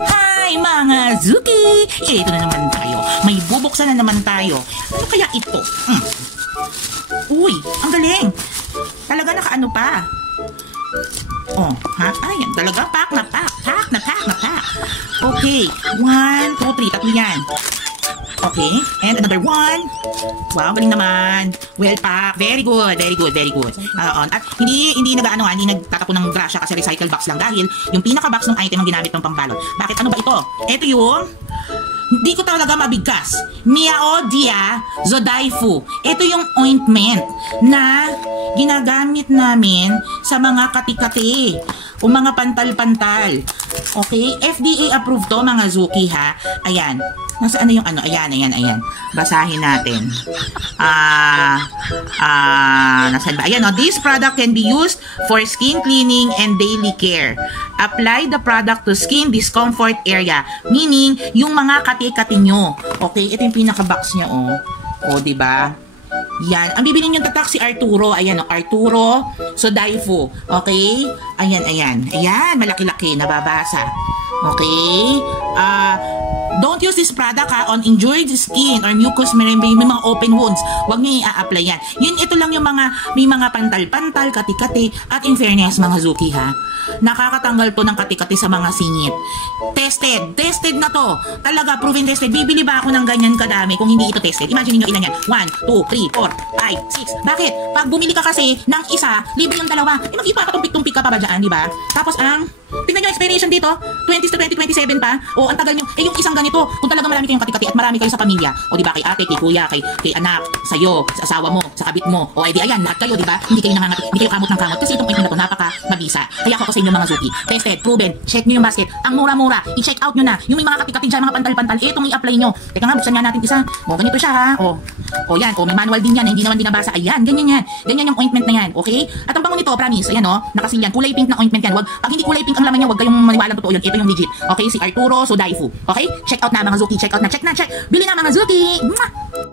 Hi mga Zuki! Ito na naman tayo. May bubuksan na naman tayo. Ano kaya ito? Uy, ang galing. Talaga nakaano pa. Oh, ha? Ayan, talaga pack na pack. Pack na pack na pack. Okay, 1, 2, 3. Tatlo yan. Okay, and another one. Wow, galing naman. Well pack. Very good, very good, very good. At hindi nagtatapon ng grasya kasi recycle box lang dahil yung pinaka-box ng item ang ginamit ng pambalot. Bakit? Ano ba ito? Ito yung hindi ko talaga mabigkas. Miao Dia Zodaifu. Ito yung ointment na ginagamit namin sa mga kati-kati o mga pantal-pantal. Okay? FDA approved to mga Zuki ha. Ayan. Nasaan na yung ano? Ayan. Basahin natin. Nasaan ba? Ayan, this product can be used for skin cleaning and daily care. Apply the product to skin discomfort area. Meaning, yung mga kati-kati nyo. Okay? Ito yung pinaka-box niya, oh. O, diba? Yan. Ang bibilin yung tatak si Arturo. Ayan, Arturo Zodaifu. Okay? Ayan. Ayan, malaki-laki. Nababasa. Okay? Don't use this product on injured skin or mucous membrane, may mga open wounds. Huwag nyo i-apply yan. Ito lang yung may mga pantal-pantal, kati-kati, at in fairness mga Zuki ha, nakakatanggal to ng kati-kati sa mga singit. Tested na to. Talaga, proven tested. Bibili ba ako ng ganyan kadami kung hindi ito tested? Imagine niyo ilan yan. 1, 2, 3, 4, 5, 6. Bakit? Pag bumili ka kasi ng isa, libre yung dalawa. Mag-ipapatumpik-tumpik ka pa ba dyan, di ba? Tapos tingnan nyo expiration dito, 20s to 2027 pa. O, ang tagal nyo. Yung isang ganito, kung talaga marami kayong kati-kati at marami kayo sa pamilya, o di ba, kay ate, kay kuya, kay anak, sa'yo, sa asawa mo, sa kabit mo, o ay di ayan, lahat kayo, di ba? Hindi kayo kamot ng kamot. Kasi itong point na to, napaka-mabisa. Kaya ako sa inyo mga Zuki, tested, proven, check nyo yung basket. Ang mura-mura, i-check out nyo na. Yung may mga kati-kati dyan, mga pantal-pantal, itong i-apply nyo. Teka nga, buksan nga natin isa. O, ganito siya ha. O yan, may manual din yan, hindi naman binabasa. Ayan, ganyan yan. Ganyan yung ointment na yan, okay? At ang bango nito, promise, ayan nakasilyan, kulay pink na ointment yan. Pag hindi kulay pink ang laman niya, wag kayong maniwalang totoo yun. Ito yung legit. Okay, si Arturo Zodaifu. Okay? Check out na mga Zuki, check out na, check. Bili na mga Zuki. Mwah!